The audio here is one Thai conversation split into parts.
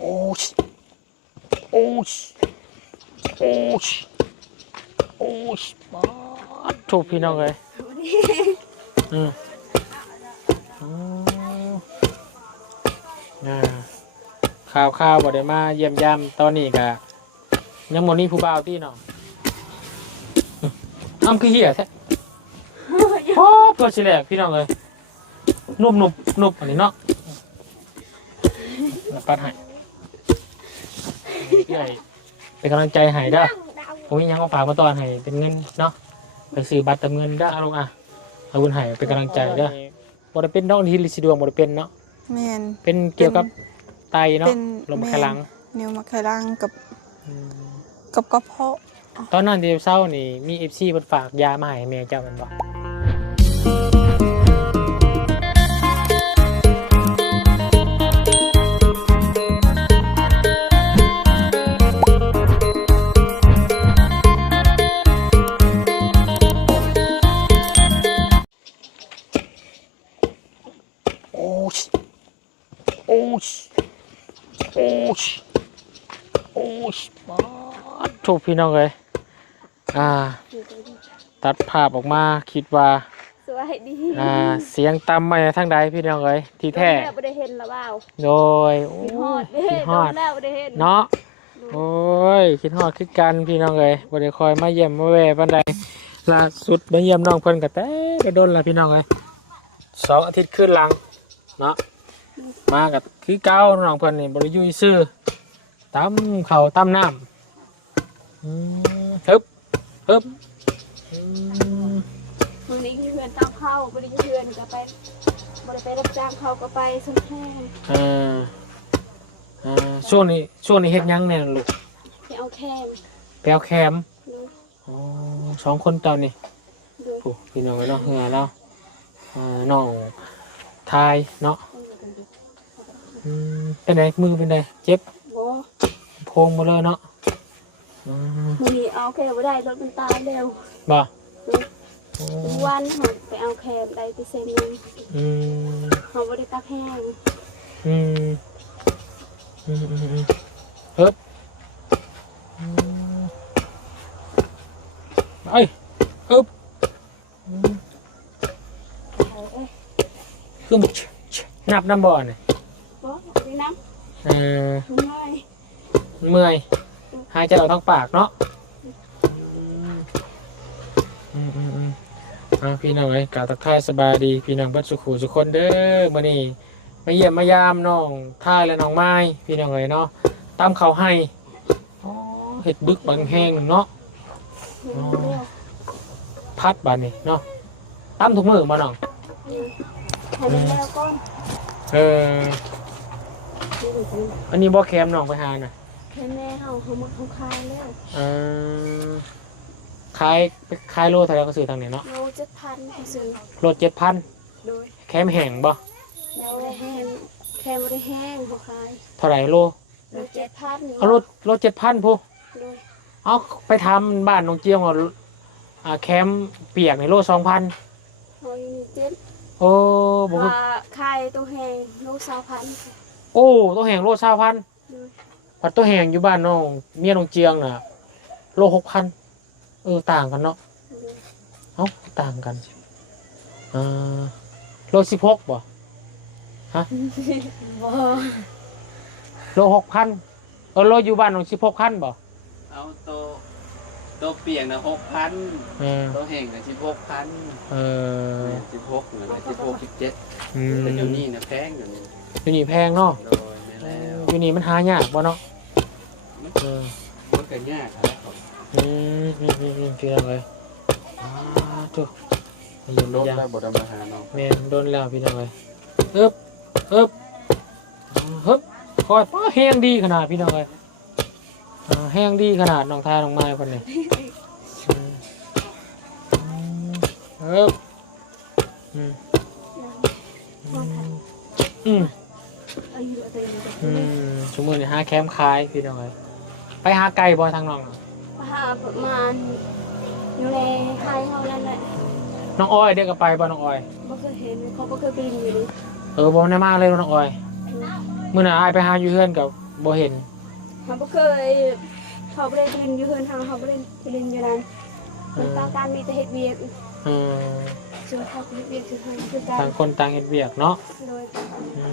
โอ้ยโอ้ยโอ้ยโอ้ยมาถูกพี่น้องเลยอืมอ๋อข่าวบ่ได้มาเยี่ยมยามตอนนี้กะยังหมดนี้ผู้บ่าวที่เนาะอ้ำคือเหี้ยแท้โอ้เพื่อสิแหลกพี่น้องเลยนุบอันนี้เนาะปัดให้พี่ใหญ่เป็นกำลังใจให้เด้อผมยังเอาฝากมาตอนให้เป็นเงินเนาะไปซื้อบัตรเติมเงินเด้อลุงอ่ะเอาบุญให้เป็นกำลังใจเด้อบ่ได้เป็นน้องที่ลิซิดวงบ่ได้เป็นเนาะแม่นเป็นเกี่ยวกับไตเนาะลมไขลังนิ้วมาไขลังกับกระเพาะตอนนั้นที่เช้านี่มี FC เพิ่นฝากยามาให้แม่เจ้ามันบ่โอ้ยโอ้ยโอ้ยโอ้ยมาถูกพี่น้องเลยตัดภาพออกมาคิดว่าสวยดีเสียงต่ำมาทางใดพี่น้องเลยที่แท้บ่ได้เห็นแล้วเปล่าโดยโอ้ยคิดฮอดแล้วบ่ได้เห็นเนาะโอ้ยคิดฮอดคือกันพี่น้องเลยบ่ได้คอยมาเยี่ยมมาแวะปานใดล่าสุดมาเยี่ยมน้องเพิ่นก็แต่โดนละพี่น้องเลย2 อาทิตย์ขึ้นหลังเนาะมากับคือเก้าน้องเพิ่นนี่บริยุยซื้อตำข้าวตำน้ำฮึบมื้อนี้เพื่อนตามเข้าบ่ได้เพื่อนก็ไปบ่ได้ไปรับจ้างเขาก็ไปสมแห้งช่วงนี้เฮ็ดยังแน่ลูกไปเอาแคมอ๋อ2 คนเจ้านี่โอ้พี่น้องเนาะเหือเนาะน้องทายเนาะเป็นไงมือเป็นไงเจ็บโพงมาเลยเนาะมื้อนี้เอาแคมบ่ได้รถมันตายแล้วบ่วันไปเอาแคมได้ไปเซ็นนึงเขาบ่ได้ตักแห้งฮึบไปฮึบคือนับน้ำบ่อนี่บ่ได้น้ำเมื่อยหายใจออกทางปากเนาะพี่น้องกล่าวทักทายสบายดีพี่น้องบัดสุขุสุคนเด้อมื้อนี้มาเยี่ยมมายามน้องท่ายและน้องไม้พี่น้องเนาะตามเขาให้เห็ดบึกบางแห้งเนาะพัดบานนี่เนาะตามทุกมือมาน้องให้แล้วก่อนอันนี้บ่แคมน้องไปหาน่ะแค่แม่เฮาหมดคายแล้วขายโลเท่าไหร่ก็ซื้อทางไหนเนาะโล 7,000ก็ซื้อโล 7,000โดยแคมแห้งบ่โลแห้งแคมบ่ได้แห้งบ่ขายเท่าไหร่โล 7,000เอาโล 7,000พุเอาไปทำบ้านน้องเจียงว่าแคมเปียกในโล 2,000โอ้ยโอ้บ่ว่าขายตัวแห้งโล 20,000โอ้ตัวแห้งโล 20,000ผัดตัวแห้งอยู่บ้านน้องเมียน้องเจียงน่ะโล 6,000ต่างกันเนาะต่างกันโล 16บ่ฮะโล 6,000โลอยู่บ้านน้อง 16,000บ่เอาตัวเปียกนะ6,000ตัวแห้งนะ16,00016นะ16 17แต่เดี๋ยวนี้นะแพงอยู่นี่แพงเนาะโดยไม่แล้วอยู่นี่มันหายากบ่เนาะมันก็ยากครับเกี่ยวเลยจุ๊บโดนแล้วบดมาหาเนาะแม่โดนแล้วพี่น้องเลยฮึบคอยแห้งดีขนาดพี่น้องเลยแห้งดีขนาดน้องทายน้องไม้คนนี้ฮึบชั่วโมงนี้หาแคมคายพี่น้องเลยไปหาไก่บ่ทางน้องหาประมาณอยู่ในไทยเท่านั้นแหละน้องอ้อยเด็กก็ไปบ่น้องอ้อยบ่เคยเห็นเขาบ่เคยไปอยู่บ่ได้มาเลยน้องอ้อยมื้อหน้าอ้ายไปหาอยู่เฮือนกับ บ่เห็น เขาบ่เคยเขาบ่ได้เรียนอยู่เฮือนทางเขาบ่ได้เรียนอยู่นั้นมันตาการมีแต่เฮ็ดเวียก อืม ส่วนเขาเฮ็ดเวียกคือการ ต่างคนต่างเฮ็ดเวียกเนาะ โดย อื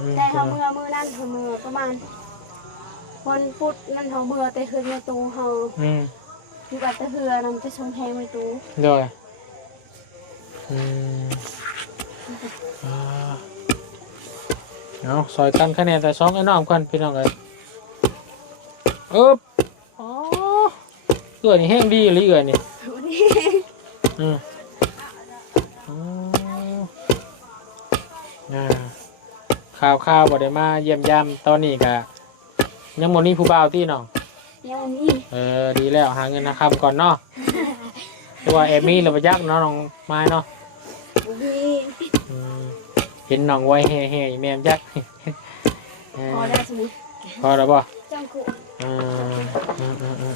ม แต่เขามือนั่นเขามือประมาณวันพุธนั่นเขามือแต่คืนในตู้เขา อืม อยู่กับตะเฮือนํจะชงแพงในตู้ โดยอืมอ่าเอาซอยกันคะแนนแต่2ไอ้น้องกันพี่น้องเอ้ยอึ๊บอ๋อเอื้อนี่แห้งดีอีหรือเอื้อนี่ วันนี้ อืมอ๋อข่าวบ่ได้มาเยี่ยมยามตอนนี้ก็ยังบ่มีผู้บ่าวที่น้อง ยังวันนี้ ดีแล้วหาเงินหาคำก่อนเนาะเพราะว่าแอบมีระบยักเนาะน้องไม้เนาะ วันนี้ อืมเห็นน้องไว้แห่ๆแม่มยักษ์ พอได้สมุด พอแล้วป่ะ จังคุ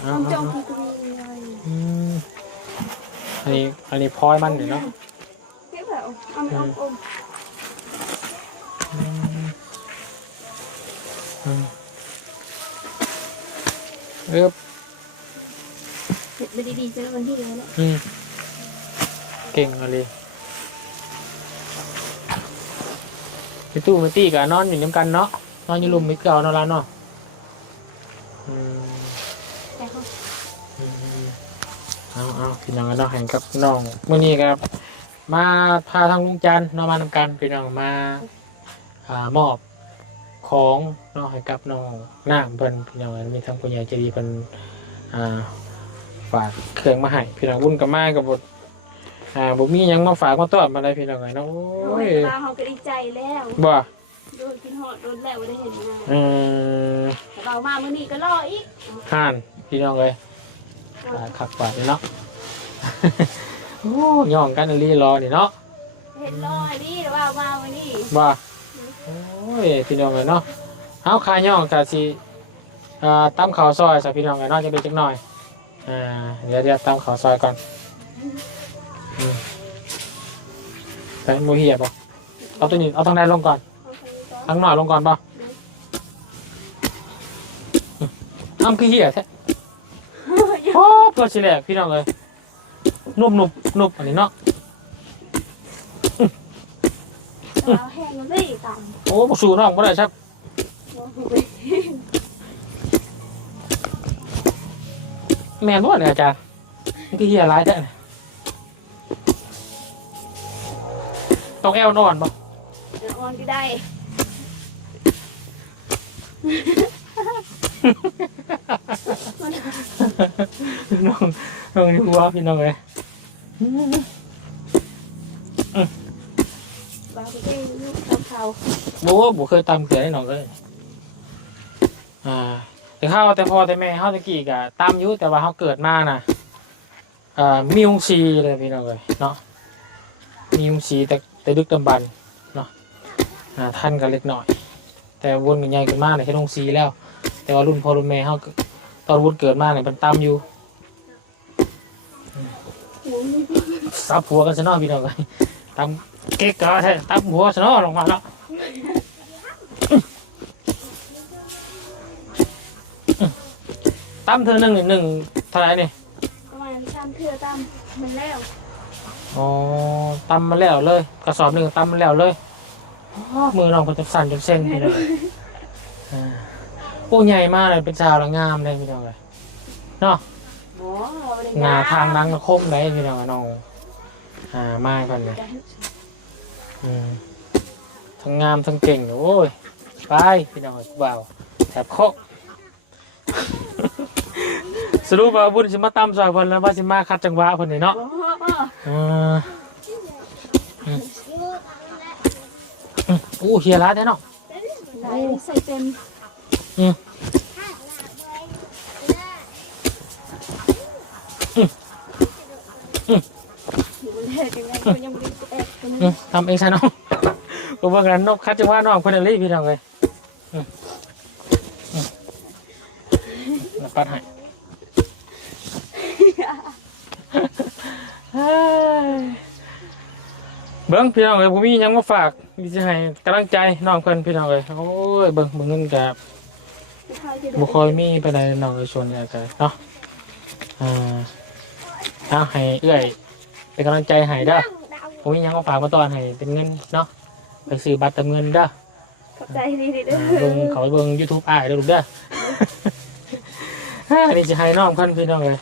เอา ต้องจองที่กูมีเลย อันนี้พลอยมันเนาะ เก็บแล้วเอาไม่เอาอม เอ๊บ ไม่ได้ดีเจอวันที่แล้วแหละ เก่งอะไรไปตู้ไปตี้กับนอนอยู่น้ำกันเนาะนอนอยู่ลุมมิเก่านอนร้านเนาะ แต่เขา เอาพี่น้องกันเนาะแห่งกับน้องมื่อนี้ครับมาพาทางลุงจันทร์เนาะมานำกันพี่น้องมามอบของเนาะให้กับน้องน้ำเพิ่นพี่น้องมีทั้งผู้ใหญ่ใจดีเพิ่นฝากเครื่องมาให้พี่น้องวุ่นกับมากับบทบ่มีหยังมาฝากมาต้อนมาได้พี่น้องเนาะโอ้ย เขาก็ดีใจแล้ว บ่ โดนกินหอดโดนแล้วได้เห็นนะ อ เรามาเมื่อนี้ก็รออีก ห่านพี่น้องเลยขักกว่านี่เนาะ โอ้ย่องกันรีรอนี่เนาะ เห็นรอนี่ว่ามาเมื่อนี้ บ่โอ้ยพี่น้องเลยเนาะเอาคาย่องกะสิตั้มข้าวซอยใส่พี่น้องเลยเนาะจะได้จักหน่อยเดี๋ยวตั้มข้าวซอยก่อนไปโมเหียบ่เอาตัวนี้เอาทางใดลงก่อนทางหน่อยลงก่อนป่ะอ้ำคือเหียแท้โอ้ตัวสิแหลกพี่น้องเลยนุบอันนี้เนาะ เราแห้งเลยต่ โอ้บ่สู้น้องบ่ได้ครับ ำ แม่นบ่เนี่ยอาจารย์มันคือเหียหลายแท้เนี่ยต้องแอวนอนบ่ เดี๋ยวออนก็ได้ น้องนี่กูว่าพี่น้องเลย บางทีลูกเขา บ่เคยตำเขือให้น้องเลยแต่ข้าวแต่พ่อแต่แม่เฮาตะกี้ก็ตำอยู่แต่ว่าเฮาเกิดมาน่ะมีองซีเลยพี่น้องเลยเนาะมีองซีแต่ดึกดำบรรพ์เนาะท่านก็เล็กหน่อยแต่วนกันใหญ่ขึ้นมาเนี่ยเฮ็ดองซีแล้ว แต่ว่ารุ่นพ่อรุ่นแม่เฮาตอนวนเกิดมาเนี่ยมันตำอยู่ซับหัวกันซะเนาะพี่น้องเลยตำเก๊กก็ใช่ตำหัวซะเนาะลงมาแล้วตำเธอหนึ่งเท่าไหร่นี่ ประมาณ3 เทื่อตำมันแล้ว อ๋อตำมาแล้วเลยกระสอบหนึ่งตำมาแล้วเลยมือน้องคนจะสั่นจนเส้นพี่น้องโอ้ใหญ่มากเลยเป็นสาวแล้วงามเลยพี่น้องเลยเนาะ โอ้เราได้ หน้าทางนังคมเลยพี่น้องน้องมาก่อนเลยทั้งงามทั้งเก่งโอ้ยไปพี่น้องบ่าวแถบโคกสรุปว่าบุญสิมาตำซอยเพิ่นแล้วว่าสิมาคัดจังหวะเพิ่นนี่เนาะอู้เฮียร้านแท้เนาะ ได้ใส่เต็มทำเองใช่เนาะผมว่างั้นนกคัดจังหวะน้องเพิ่นเลยพี่น้องเลยปัดให้เบิ้งพี่น้องเลยผมมียังมาฝากมีจะให้กำลังใจน้องเพิ่นพี่น้องเลยโอ้ยเบิ้งเงินกับ บ่ค่อยมีไปไหนน้องในส่วนใหญ่ก็เนาะถ้าให้เอื้อยเป็นกำลังใจให้เด้อผมมีหยังมาฝากมาตอนให้เป็นเงินเนาะไปซื้อบัตรเติมเงินเด้อ ขอบใจดีๆเด้อ เบิ่งเขาไปเบิ่ง YouTube อ้ายเด้อลูกเด้อ อันนี้จะให้น้องเพิ่นพี่น้องเลย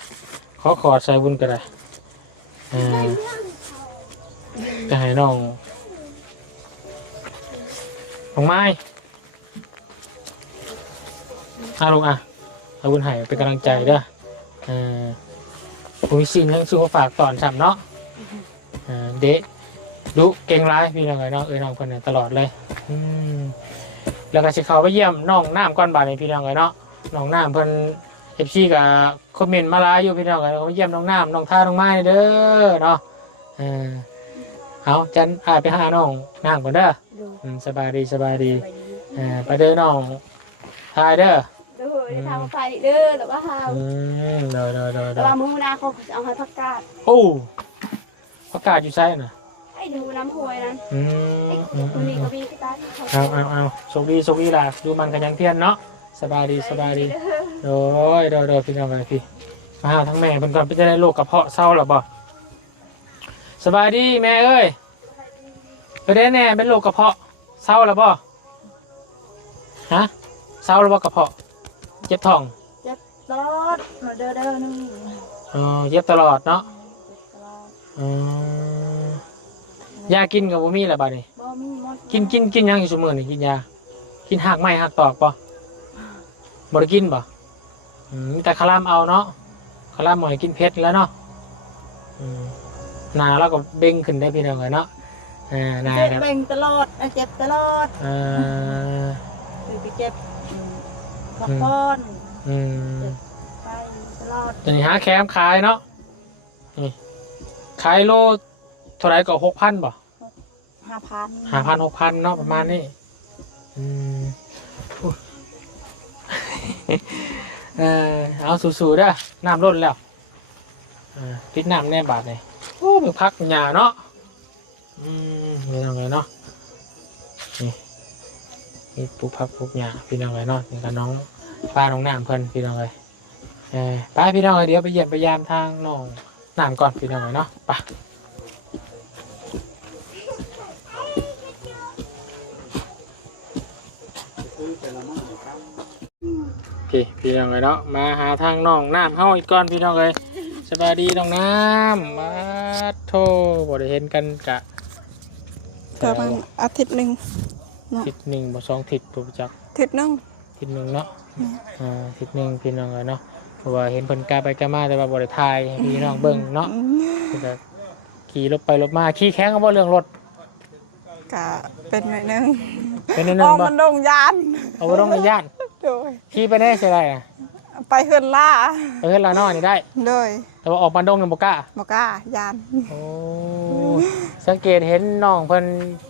ขอใส่บุญก็ได้จะให้น้องไม้ลูกเอาบุญให้เป็นกำลังใจเด้อผมมีสิ่งทั้งชื่อว่าฝากตอนซ้ำเนาะเดะดุเก่งร้ายพี่น้องเลยเนาะน้องคนเนี่ยตลอดเลยแล้วก็สิเขาไปเยี่ยมน้องน้ำก้อนบาทในพี่น้องเลยเนาะน้องน้ำเพิ่นFC กับคอมเมนต์มาลายอยู่พี่น้องเลยเขาเยี่ยมน้องน้ำน้องท่าน้องไม้เด้อเนาะเอาจันไปหาน้องน้ำก่อนเด้อสบายดีไปเด้อน้องทายเด้อทางไฟเด้อแต่ว่าทางแต่ว่ามื้อหน้าเขาเอาให้ผักกาดโอ้ผักกาดอยู่ไซน่ะไอ้ดูน้ำห้วยนั้นมีก็มีตาเอาโชคดีล่ะดูมันกันยังเพี้ยนเนาะสบายดีโดยพี่น้องเลยพี่มาหาทั้งแม่เพิ่นก่อนไปจะได้โรคกระเพาะเศร้าหรอบ่สบายดีแม่เอ้ยไปได้แน่เป็นโรคกระเพาะเศร้าหรอบ่ฮะเศร้าหรือบ่กระเพาะเจ็บท้องเจ็บตลอดมาเด้อนึงเจ็บตลอดเนาะยากินกับบ่มีแหละบัดนี้บ่มีหมดกินยังอยู่ซุมื้อนี่กินยากินหักไม้หักตอกบ่บ่ได้กินบ่มีแต่คลามเอาเนาะคลามหมอยกินเพชรแล้วเนาะหน้าเราก็เบ่งขึ้นได้พี่น้องเนาะหน้าเบ่งตลอดเจ็บตลอดไปเจ็บพักผ่อนไปตลอดตอนนี้หาแคมขายเนาะนี่ขายโลเท่าไหร่ก็ 6,000 บ่5,000 6,000เนาะประมาณนี้เอาสู้ๆเด้อน้ำลดแล้วติดน้ำแน่บาทเลยโอ้มันพักหญ้าเนาะพี่น้องเลยเนาะนี่ปลูกพักปลูกหญ้าพี่น้องเลยเนาะนี่กับน้องป้าน้องน้ำเพิ่นพี่น้องเลยไปพี่น้องเลยเดี๋ยวไปเยี่ยมไปยามทางน้องน้ำก่อนพี่น้องเลยเนาะไปพี่น้องเลยเนาะมาหาทางน้องน้ำเฮาอีกก่อนพี่น้องเลยสบายดีน้องน้ำมาโทบ่ได้เห็นกันกะประมาณอาทิตย์หนึ่งบ่2 ทิศปุ๊บจักทิศหนึ่งเนาะทิศหนึ่งพี่น้องเลยเนาะเพราะว่าเห็นเพิ่นกล้าไปกล้ามาแต่ว่าบ่ได้ถ่ายพี่น้องเบิ่งเนาะก็ขี่รถไปรถมาขี่แข่งก็บ่เรื่องรถก็เป็นหน่อยนึงบ่มันดงยานเอาบ่ดงยานขี่ไปได้ใช่ไรไปเฮือนล่าน้อยนี่ได้แต่ว่าออกมาดงเนี่ยบ่กล้ายานโอ้สังเกตเห็นน้องเพิ่น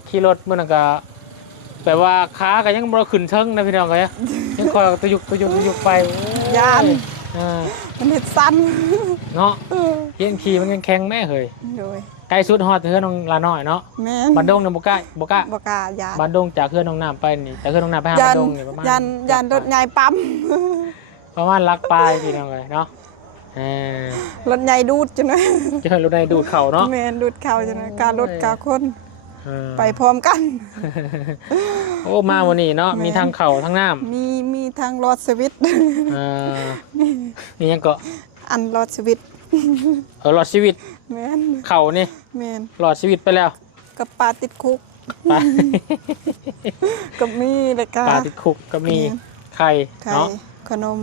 ขี่รถมื้อนั้นก็แปลว่าขาก็ยังบ่ขึ้นเทิงนะพี่น้องก็ยังคอยตะยุกไปยานมันเฮ็ดสั้นเนาะเพียงขี่มันยังแข็งแม่เฮ้ยใกล้สุดฮอดเฮือนน้องลาน้อยเนาะบ้านดงเนี่ยบ่กล้ายานบ้านดงจากเฮือนน้องน้ำไปนี่จากเฮือนน้องน้ำไปหาบ้านดงนี่ประมาณยานรถใหญ่ปั๊มประมาณลักปลายพี่น้องเลยเนาะรถใหญ่ดูดจังเลยรถใหญ่ดูดเข่าเนาะแม่นดูดเข่าจังเลยการรถการคนไปพร้อมกันโอ้มาวันนี้เนาะมีทางเข่าทางน้ำมีทางรถสวิตนี่ยังเกาะอันรถสวิตรถสวิตแม่นเข่านี่แม่นรถสวิตไปแล้วกับปลาติดคุกกับมีเลยค่ะปลาติดคุกกับมีไข่เนาะขนม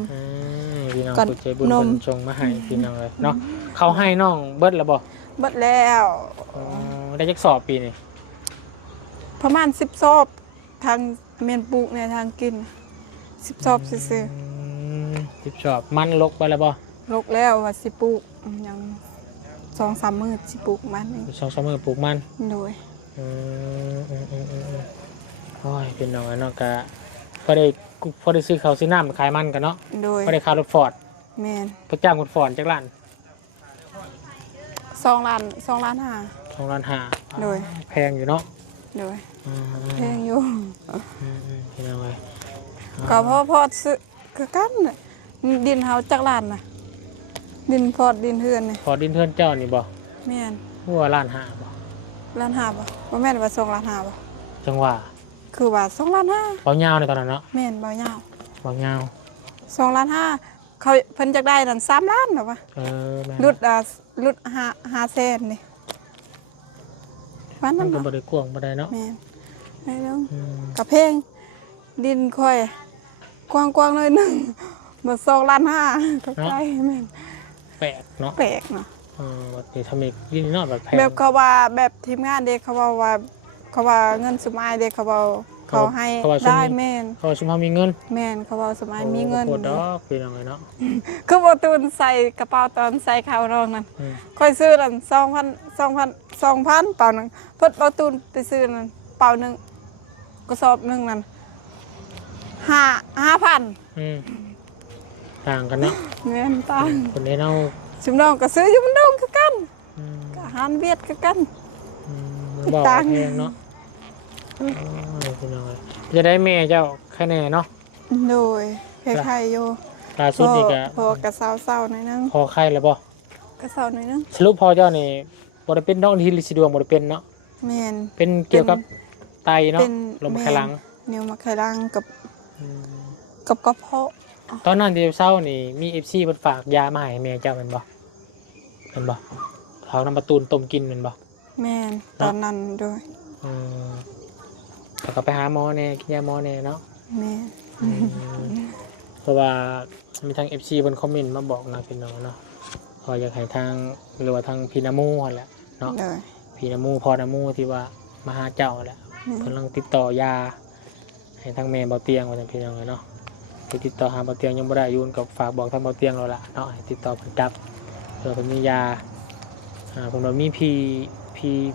พี่น้องผู้ใจบุญคนชงมาให้พี่น้องเลยเนาะเขาให้น้องเบิดแล้วบ่เบิดแล้วได้จักสอบปีนี่ประมาณ10 สอบทางเมียนปลูกในทางกิน10 สอบซื่อ10 สอบมันลกไปแล้วบ่ลกแล้วว่าสิปลูกยัง 2-3 มื้อสิปลูกมันนี่ 2-3 มื้อปลูกมันโดยโอ้ยพี่น้องเนาะก็พอได้ซื้อข้าวซื้อน้ำขายมันกันเนาะพอได้ค่ารถฟอร์ดแม่นพระจ้างรถฟอร์ดจักล้าน2 ล้าน2.5 ล้านโดยแพงอยู่เนาะโดยแพงอยู่พี่น้องเอ้ยก็พอซื้อ ก็กันน่ะดินเฮาจักล้านน่ะดินพอดดินเฮือนนี่ พอดินเทือนเจ้านี่บ่ แม่น หัวล้านห้าบ่ ล้านห้าบ่บ่แม่นว่า2ล้านห้าบ่ จังหว่า คือว่า2ล้านห้า เบายาวในตอนนั้นเนาะ แม่นบ่ยาว เบายาว 2ล้านห้าเขาเพิ่นจักได้นั่น3ล้านเหรอวะ แม่น รุด5แสนนี่วัน มั นั้น น ก็ น่ะ บ่ได้กว้างบ่ได้เนาะ แม่นได้แล้ว อืม กระเพงดินค่อยกว้างๆหน่อยหนึงบ่2ล้านห้าก็ใกล้แม่น แปลกเนาะ แปลกเนาะ บัดนี้ทำอีกดินนอดแบบแพง แบบเขาว่าแบบทีมงานเด็กเขาว่าเงินสมัยเด็กเขาให้ได้แม่น เขาชุมเฮามีเงิน แม่นเขาว่าสมัยมีเงิน โคตรดอกพี่น้องเอ้ยเนาะ คือบ่ตูนใส่กระเป๋าตอนใส่ข้าวรองนั่น อืม ค่อยซื้อนั่น2,000เป๋านึงเพิ่นบ่ตูนไปซื้อนั่นเป๋านึงกระสอบนึงนั่น5,000 ต่างกันเนาะ แม่นต่าง คนนี้เนาะ ชุมน้องก็ซื้ออยู่มันดงคือกัน อืม อาหารเวียดคือกัน มันบอกว่าแพงเนาะพี่น้องเอ้ยจะได้แม่เจ้าแค่แน่เนาะ โดยคล้ายๆอยู่ ล่าสุดนี่ก็ พอกระเซาๆหน่อยนึง พอไข้แล้วบ่ กระเซาหน่อยนึง สรุปพอเจ้านี่บ่ได้เป็นดอกที่ลิซิดวงบ่ได้เป็นเนาะ แม่น เป็นเกี่ยวกับไตเนาะ เป็น ลมไขลัง นิ้วมะไขลังกับ อืม กับกระเพาะ ตอนนั้นที่เศร้านี่มี FC เพิ่นฝากยามาให้แม่เจ้าแม่นบ่แม่นบ่เขานำประตูนต้มกินแม่นบ่ แม่นตอนนั้นด้วย อืมแล้วก็ไปหาหมอแน่กินยาหมอแน่เนาะ แม่น เพราะว่ามีทาง FC เพิ่นคอมเมนต์มาบอกนะพี่น้องเนาะขออยากให้ทางหรือว่าทางพี่นามูหั่นแหละเนาะ เลย พี่นามูพอนามูที่ว่ามาหาเจ้าแหละกำลังติดต่อยาให้ทางแม่เบาเตียงว่าจังพี่น้องเนาะไปติดต่อหาเบาเตียงยังบ่ได้อยุ่นกับฝากบอกทางเบาเตียงเราละเนาะให้ติดต่อเพิ่นจับเพื่อเพิ่นมียาเพิ่นว่ามี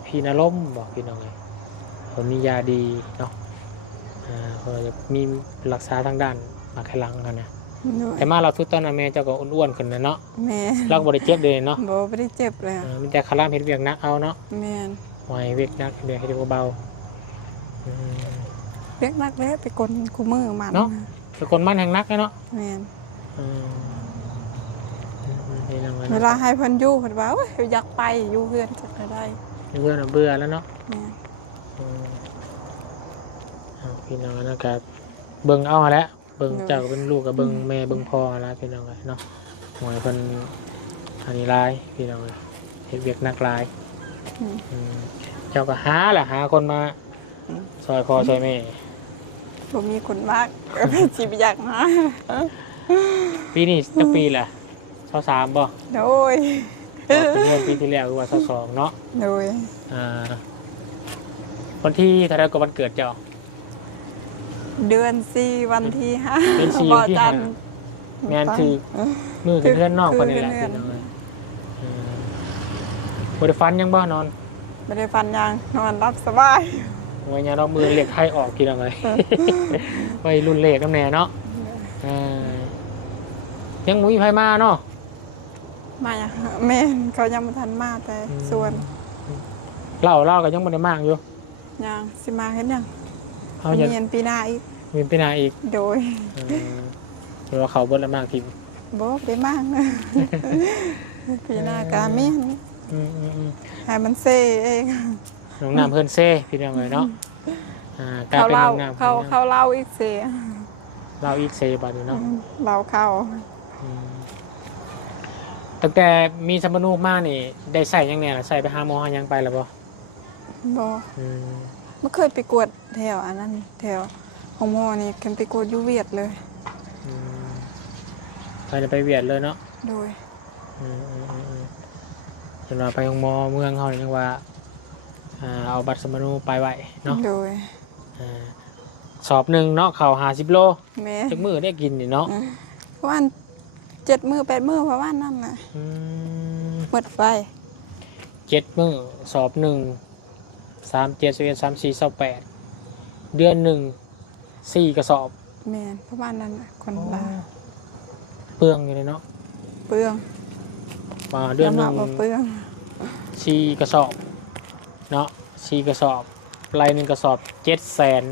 พีนาลมบอกพี่น้องเลยเพิ่นมียาดีเนาะเพิ่นจะมีรักษาทางด้านมาไขลังกันนะ ด้วย แต่มาเราทุกตอนนั้นแม่เจ้าก็อ้วนๆขึ้นนะเนาะ แม่ เราก็บ่ได้เจ็บเลยเนาะ บ่ได้เจ็บเลยอะ มันแต่คาร่ามเฮ็ดเวียกหนักเอาเนาะ แม่น หอยเวียกหนักเวียกให้ดูเบาๆเรียกนักแล้วไปกลคู่มือมัน เนาะ แต่คนมันแห่งนักเลยเนาะ แม่น นี่นั่งเลย เวลาให้เพิ่นอยู่เพิ่นว่าโอ้ยอยากไปอยู่เฮือนจักได้ เบื่อเบื่อแล้วเนาะ แม่น พี่น้องนะครับเบิ่งเอาแล้วเบิ่งเจ้าเป็นลูกกับเบิ่งแม่เบิ่งพ่อแล้วพี่น้องเลยเนาะหวยเพิ่นอันนี้ลายพี่น้องเลยเฮ็ดเวียกหนักลายเจ้าก็หาแหละหาคนมาซอยพ่อซอยแม่ บ่มีคนมากก็ไปสิไปอยากมา ปีนี้จักปีแหละ23บ่ โดย เมื่อปีที่แล้วคือว่า22เนาะ โดย วันที่เท่าไหร่ก็วันเกิดเจ้า เดือน4วันที่ เดือนสี่ 5 วันที่ห้า งานคือมือกับเพื่อนนอกคนนี้แหละ คือ พี่ เพื่อน น้องบริฟันยังบ้านอน ไม่ได้ฟันยางนอนรับสบาย วันนี้เรามือเหล็กไทยออกกินอะไร ไปรุ่นเหล็กน้ำแน่เนาะยังมุ้ยไพมาเนาะ มาอย่างแม่นเขายังไม่ทันมาแต่ส่วน เล่ากันยังไม่ได้มากอยู่ ยังสิมาเห็นยัง เขาจะ เรียนปีหน้าอีก มีปีหนาอีก โดย หรือว่าเขาเบิ้ลละมากที บอกได้มากนะปีหน้ากาเมียนให้มันเซ่เอง น้องน้ำเพื่อนเซ่พี่น้องเลยเนาะกลาย เขา เป็น เล่า น้องน้ำ เขาเล่าอีกเซ่ เราอีกเซ่บาดนี้เนาะ เราเข้า ตั้งแต่มีสมนูมากนี่ได้ใส่ยังไงล่ะใส่ไปหาหมอหายังไปแล้วบ่ บอกไม่เคยไปกวดแถวอันนั้นแถวของหมอนี่เคยไปกวดอยูเวียดเลย ไปเวียดเลยเนาะ โดย จนว่าไปของหมอเมืองเขานี่ยังว่าเอาบัตรสมนูไปไว้เนาะ โดย สอบหนึ่งเนาะเขา50 โล แม่ จักมือได้กินนี่เนาะ ประมาณ7 มื้อ8 มื้อประมาณนั้นแหละหมดไป 7 มื้อสอบหนึ่ง3 7 11 3 4 28เดือนหนึ่ง4 กระสอบ แม่นประมาณนั้นน่ะคนลา เปลืองอยู่เลยเนาะ เปลือง มาเดือนหนึ่ง ยมรับว่าเปลือง 4 กระสอบเนาะ4 กระสอบรายหนึ่งกระสอบ700,000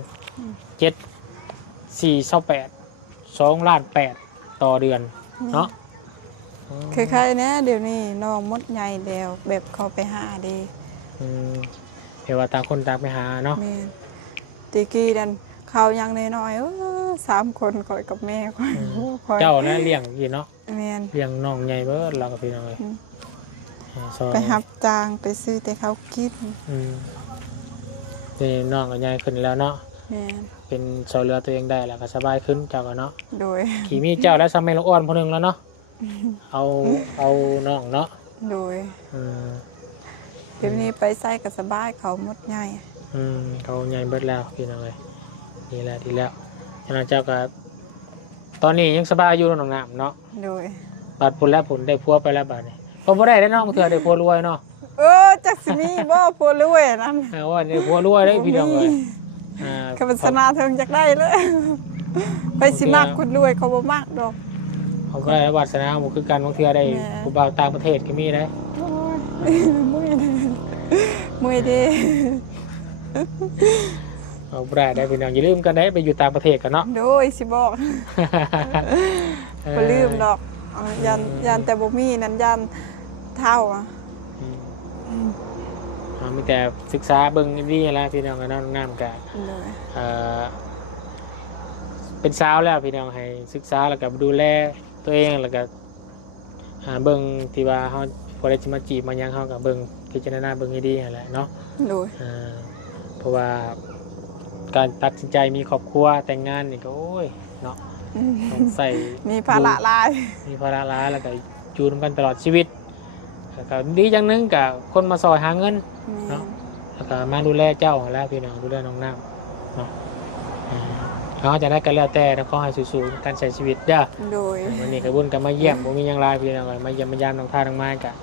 7 4 28 2,800,000ต่อเดือนเนาะ คล้ายๆนะเดี๋ยวนี้น้องมดใหญ่แล้วแบบเขาไปหาดี เห็นว่าต่างคนต่างไปหาเนาะ แม่นตะกี้ดันเขายังน้อยๆ3 คนคอยกับแม่คอยคอย เจ้านะเลี้ยงอยู่เนาะ แม่น เลี้ยงน้องใหญ่เบิดเรากับพี่น้องเลยซอย ไปหับจางไปซื้อแต่เขากิน นี่น้องก็ใหญ่ขึ้นแล้วเนาะ แม่น เป็นซอยเรือตัวเองได้แล้วก็สบายขึ้นเจ้าก็เนาะ โดย ขี่มีเจ้าแล้วสมัยละอ่อนพอนึงแล้วเนาะเอาน้องเนาะ โดย อืม เดี๋ยวนี้ไปใส่กับสบายเขาหมดใหญ่ เขาใหญ่เบิดแล้วพี่น้องเลยนี่แหละดีแล้วฉะนั้นเจ้าก็ตอนนี้ยังสบายอยู่น้องน้ำเนาะ โดย บาดผลแล้วผลได้พัวไปแล้วบาดนี่พอบ่ได้เนาะเถื่อได้พัวรวยเนาะ จักสิมีบ่พูดรวยนั่น ว่าได้พัวรวยได้พี่น้องเลย คำสนาเทิงจักได้เลย ไปสิมากคนรวยเขาบ่มากดอก เขาก็ได้วาสนาบ่คือกันบางเทื่อได้ผู้บ่าวต่างประเทศก็มีนะ เมื่อยเด้ เอาบ่ได้พี่น้องอย่าลืมกันได้ไปอยู่ต่างประเทศกันเนาะ โดยสิบอกบ่ลืมดอกยันแต่บ่มีนั่นยันเท่าอ่ะ มีแต่ศึกษาเบิ่งนี่แหละพี่น้องกันเนาะน้ำกัน โดย เป็นสาวแล้วพี่น้องให้ศึกษาแล้วก็ดูแลตัวเองแล้วก็เบิ่งที่ว่าเฮาพอได้สิมาจีบมาหยังเฮาก็เบิ่งพิจารณาเบิ่งให้ดีนั่นแหละเนาะ โดย เพราะว่าการตัดสินใจมีครอบครัวแต่งงานนี่ก็โอ้ยเนาะต้องใส่ มีภาระหลาย มีภาระหลายแล้วก็อยู่ร่วมกันตลอดชีวิตแล้วก็ดีอย่างหนึงกับคนมาซอยหาเงินเนาะแล้วก็มาดูแลเจ้าแล้วพี่น้องดูแลน้องน้ำเนาะเขาจะได้กันแล้วแต่แล้วก็ให้สู้ๆการใช้ชีวิตเด้อ โดย วันนี้กระบุญกันมาเยี่ยมบ่มีหยังไรพี่น้องมาเยี่ยมมายามน้องท่าน้องไม้กับ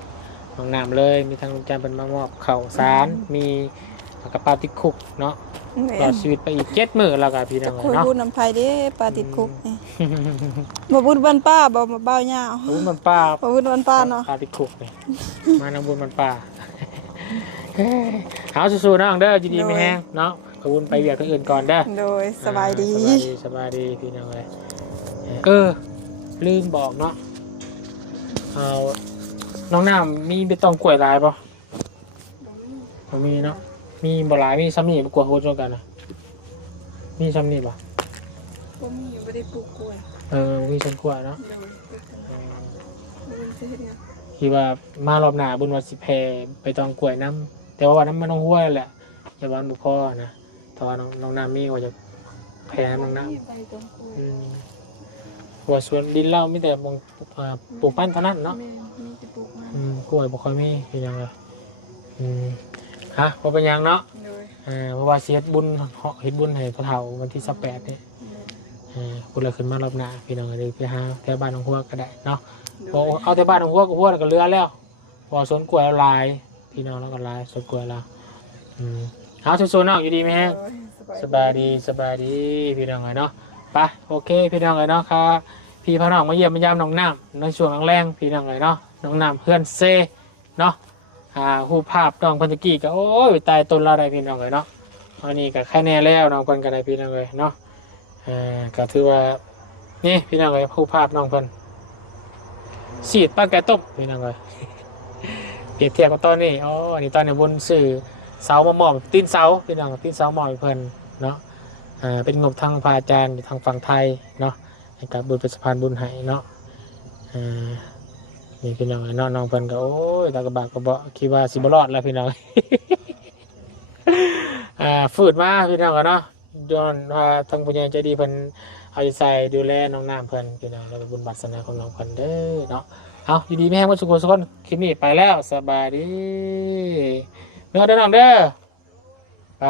น้องน้ำเลยมีทั้งลุงจันทร์เป็นมามอบข้าวสารมีกระเป๋าติดคุกเนาะตลอดชีวิตไปอีก7 มื้อแล้วก็พี่น้อง คุย เนาะ บุญน้ำไผเด้ปลาติดคุกนี่บ่บุญบ้านป้าบ่มาเบ้าหญ้า บุญมันป้า บ่บุญบ้านป้าเนาะ ปลาติดคุกนี่มาน้ำบุญมันป้าเอาสู้ๆน้องเด้อยินดีไม่แห้งเนาะกระบุญไปเวียกคนอื่นก่อนเด้อ โดยสบายดี สบายดีพี่น้องเลยลืมบอกเนาะเอาน้องน้ำมีใบตองกล้วยลายป่ะมีเนาะมีบ่หลายมีซ้ำนี่กล้วยโคตรกันนะมีซ้ำนี่ป่ะ บ่มีบ่ได้ปลูกกล้วย มีซ้ำกล้วยเนาะ โดยบุญสิเฮ็ดหยัง คิดว่ามารอบหน้าบุญวัดสิแพใบตองกล้วยน้ำแต่ว่าวันนั้นมันต้องห้วยแหละแต่วันบุพ่อนะแต่ว่าน้องน้ำมีว่าจะแพ้น้องน้ำ ไปตรงกล้วย หัวสวนดินเล่าไม่แต่ปลูกปั้นเท่านั้นเนาะ แม่มีแต่ปลูกมาก ล้วยบ่ค่อยมีเป็นยังไงฮะพอเป็นยังเนาะ โดย เพราะว่าเสียบุญเฮ็ดบุญให้พ่อเฒ่าวันที่18นี่คุณเลยขึ้นมารอบหน้าพี่น้องเลยไปหาแถวบ้านของหัวก็ได้เนาะพอเอาแถวบ้านของหัวก็หัวก็เรือแล้วพอสวนกล้วยลายพี่น้องแล้วก็ลายสวนกล้วยแล้วเอาโซนๆเนาะอยู่ดีไหมฮะสบายดีพี่น้องเลยเนาะไปโอเคพี่น้องเลยเนาะครับพี่พ่อน้องมาเยี่ยมมายามน้องน้ำในช่วงแรงพี่น้องเลยเนาะน้องน้ำเพื่อนเซเนาะหูภาพน้องพันตะกี้ก็โอ้ยตายตนเราได้พี่น้องเลยเนาะอันนี้ก็แค่แน่แล้วน้องเพิ่นก็ได้พี่น้องเลยเนาะก็ถือว่านี่พี่น้องเลยหูภาพน้องเพิ่นสีดปั้นไก่ต้มพี่น้องเลยเปรียบเทียบกับตอนนี้อ๋ออันนี้ตอนนี้บนสื่อเสามาหมอบตีนเสาพี่น้องตีนเสาหมอบเพิ่นเนาะเป็นงบทางพระอาจารย์ทางฝั่งไทยเนาะในการบุญเป็นสะพานบุญให้เนาะนี่พี่น้องน้องเพิ่นก็โอ้ยตากระบากกระเบาะคิดว่าสิบรอดแล้วพี่น้อง ฝืดมาพี่น้องเนาะย้อนว่าทางผู้ใหญ่ใจดีเพิ่นเอาใจใส่ดูแลน้องน้ำเพิ่นพี่น้องแล้วบุญบัตรสนาของน้องเพิ่นเด้อเนาะเอาอยู่ดีไม่แห้งว่าสุขสุขคนคลิปนี้ไปแล้วสบายดีเมื่อเด้อน้องเด้อไป